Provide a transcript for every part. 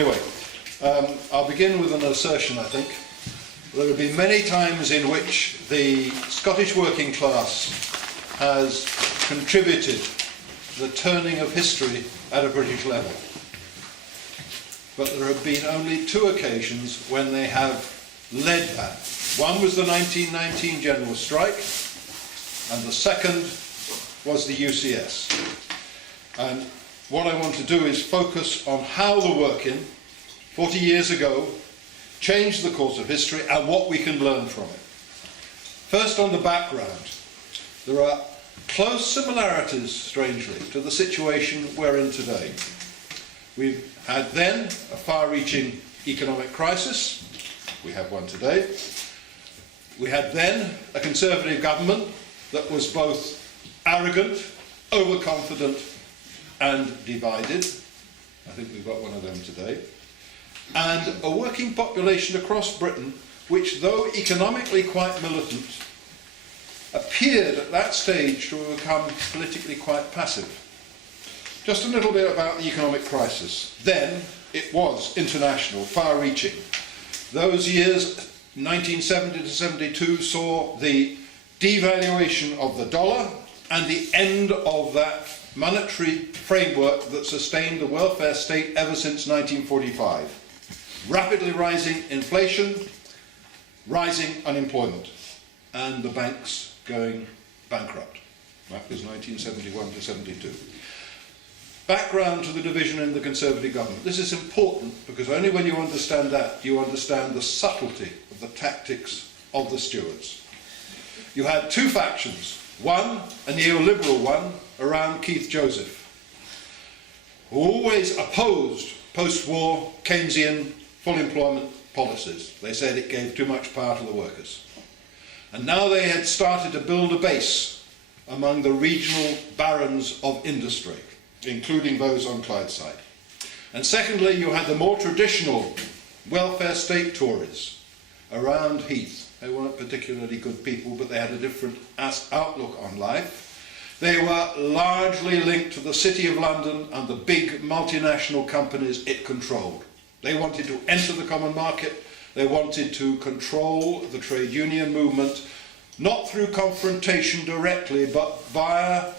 Anyway, I'll begin with an assertion, I think. There have been many times in which the Scottish working class has contributed to the turning of history at a British level. But there have been only two occasions when they have led that. One was the 1919 general strike, and the second was the UCS. And what I want to do is focus on how the work-in, 40 years ago, changed the course of history and what we can learn from it. First, on the background. There are close similarities, strangely, to the situation we're in today. We've had then a far-reaching economic crisis. We have one today. We had then a Conservative government that was both arrogant, overconfident, and divided. I think we've got one of them today. And a working population across Britain which, though economically quite militant, appeared at that stage to have become politically quite passive. Just a little bit about the economic crisis. Then it was international, far-reaching. Those years, 1970 to 72, saw the devaluation of the dollar and the end of that monetary framework that sustained the welfare state ever since 1945. Rapidly rising inflation, rising unemployment, and the banks going bankrupt. That was 1971 to 72. Background to the division in the Conservative government. This is important because only when you understand that do you understand the subtlety of the tactics of the stewards. You had two factions. One, a neoliberal one, around Keith Joseph, who always opposed post-war Keynesian full employment policies. They said it gave too much power to the workers. And now they had started to build a base among the regional barons of industry, including those on Clydeside. And secondly, you had the more traditional welfare state Tories around Heath. They weren't particularly good people, but they had a different outlook on life. They were largely linked to the City of London and the big multinational companies it controlled. They wanted to enter the common market. They wanted to control the trade union movement, not through confrontation directly, but via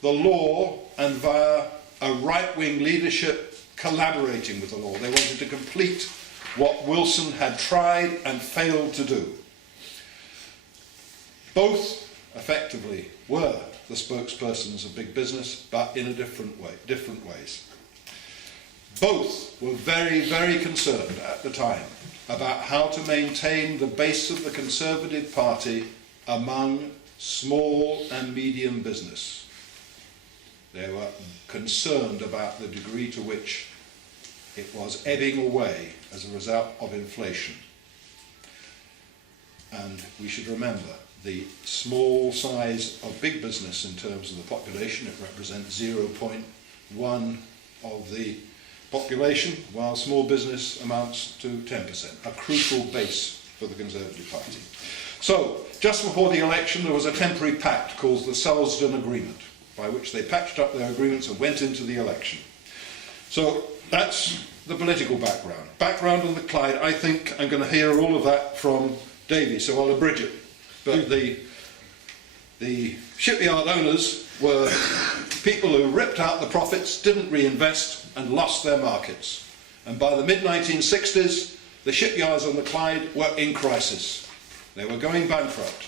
the law and via a right-wing leadership collaborating with the law. They wanted to complete what Wilson had tried and failed to do. Both, effectively, were the spokespersons of big business, but in a different ways. Both were very, very concerned at the time about how to maintain the base of the Conservative Party among small and medium business. They were concerned about the degree to which it was ebbing away as a result of inflation. And we should remember the small size of big business in terms of the population. It represents 0.1 of the population, while small business amounts to 10%, a crucial base for the Conservative Party. So, just before the election, there was a temporary pact called the Selsdon Agreement, by which they patched up their agreements and went into the election. So, that's the political background. Background on the Clyde, I think I'm going to hear all of that from Davy, so I'll abridge it. But the shipyard owners were people who ripped out the profits, didn't reinvest, and lost their markets. And by the mid-1960s, the shipyards on the Clyde were in crisis. They were going bankrupt.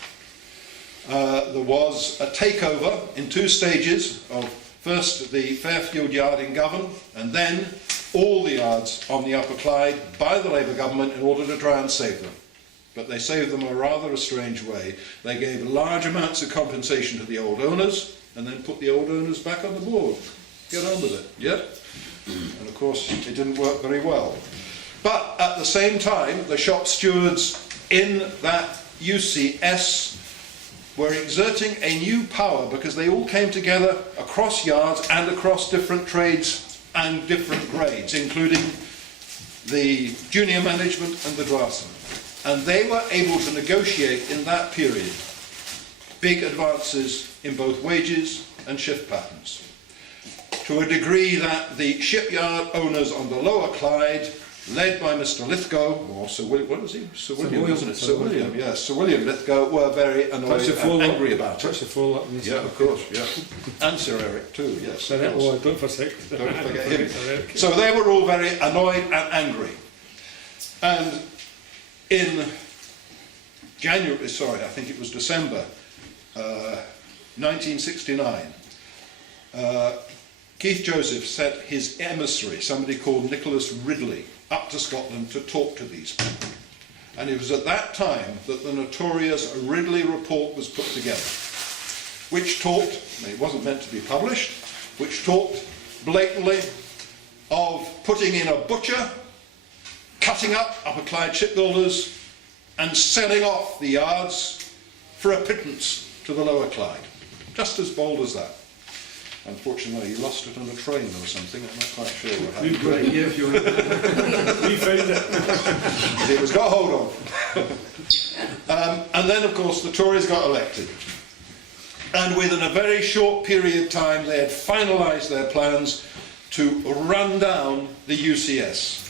There was a takeover in two stages of first the Fairfield yard in Govan, and then all the yards on the Upper Clyde by the Labour government in order to try and save them. But they saved them in a rather strange way. They gave large amounts of compensation to the old owners and then put the old owners back on the board. Get on with it, yeah? And of course, it didn't work very well. But at the same time, the shop stewards in that UCS were exerting a new power because they all came together across yards and across different trades and different grades, including the junior management and the draftsmen. And they were able to negotiate in that period big advances in both wages and shift patterns. to a degree that the shipyard owners on the lower Clyde, led by Mr. Lithgow, or Sir William, what was he? Sir William, wasn't it? Sir William, yes. Sir William Lithgow were very annoyed and angry about it. Touch the full up. Yeah, of course, yeah. And Sir Eric too, yes. Sir Eric, oh, don't forsake. Don't forget him. So they were all very annoyed and angry. And in January, sorry, I think it was December 1969, Keith Joseph sent his emissary, somebody called Nicholas Ridley, up to Scotland to talk to these people. And it was at that time that the notorious Ridley report was put together, which talked, it wasn't meant to be published, which talked blatantly of putting in a butcher, cutting up Upper Clyde shipbuilders, and selling off the yards for a pittance to the lower Clyde. Just as bold as that. Unfortunately, he lost it on a train or something. I'm not quite sure what happened. We've got it here if you want. We found it. It was got hold of. And then, of course, the Tories got elected. And within a very short period of time, they had finalised their plans to run down the UCS.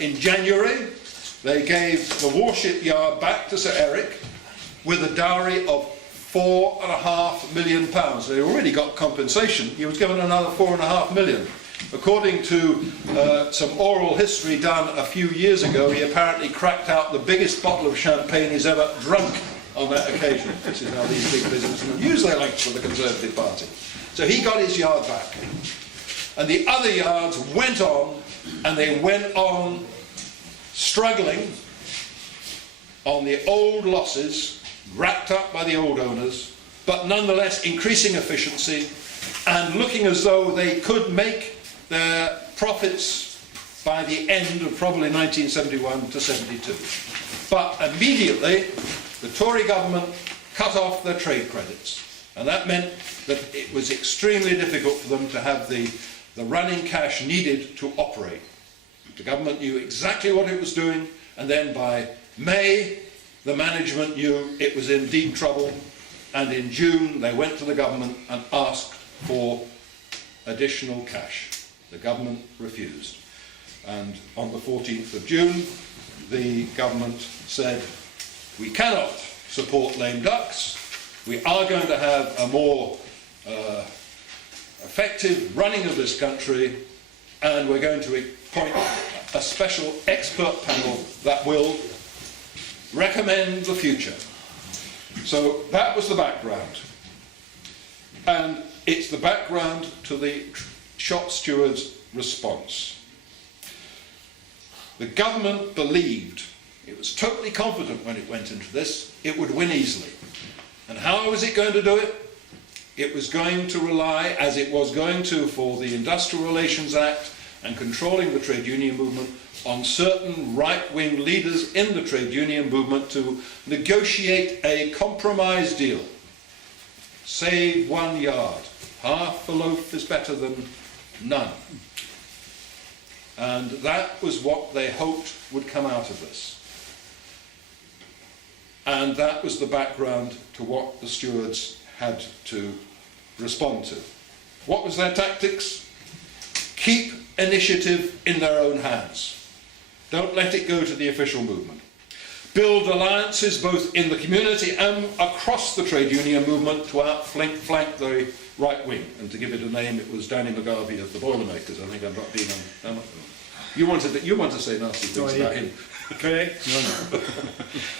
In January, they gave the warship yard back to Sir Eric with a dowry of £4.5 million. They already got compensation. He was given another £4.5 million. According to some oral history done a few years ago, he apparently cracked out the biggest bottle of champagne he's ever drunk on that occasion. This is how these big businessmen use their links with the Conservative Party. So he got his yard back. And the other yards went on, and they went on struggling on the old losses wrapped up by the old owners, but nonetheless increasing efficiency and looking as though they could make their profits by the end of probably 1971 to 72. But immediately the Tory government cut off their trade credits, and that meant that it was extremely difficult for them to have the running cash needed to operate. The government knew exactly what it was doing, and then by May the management knew it was in deep trouble, and in June they went to the government and asked for additional cash. The government refused. And on the 14th of June, the government said, we cannot support lame ducks. We are going to have a more effective running of this country, and we're going to appoint a special expert panel that will recommend the future. So that was the background. And it's the background to the shop steward's response. The government believed, it was totally confident when it went into this, it would win easily. And how was it going to do it? It was going to rely, as it was going to for the Industrial Relations Act and controlling the trade union movement, on certain right-wing leaders in the trade union movement to negotiate a compromise deal. Save 1 yard. Half a loaf is better than none. And that was what they hoped would come out of this. And that was the background to what the stewards had to respond to. What was their tactics? Keep initiative in their own hands. Don't let it go to the official movement. Build alliances both in the community and across the trade union movement to outflank the right wing. And to give it a name, it was Danny McGarvey of the Boilermakers. I think I'm not being on. You want to say nasty things about him. Correct. No.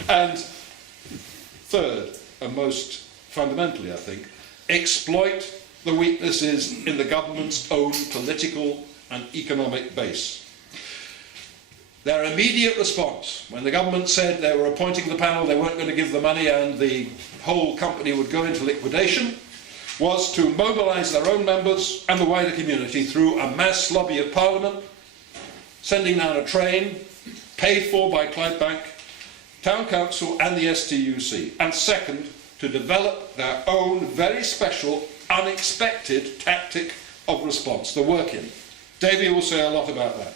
And third, and most fundamentally, I think, exploit the weaknesses in the government's own political and economic base. Their immediate response, when the government said they were appointing the panel, they weren't going to give the money and the whole company would go into liquidation, was to mobilise their own members and the wider community through a mass lobby of Parliament, sending down a train, paid for by Clydebank, Town Council and the STUC, and second, to develop their own very special, unexpected tactic of response, the work-in. Davey will say a lot about that.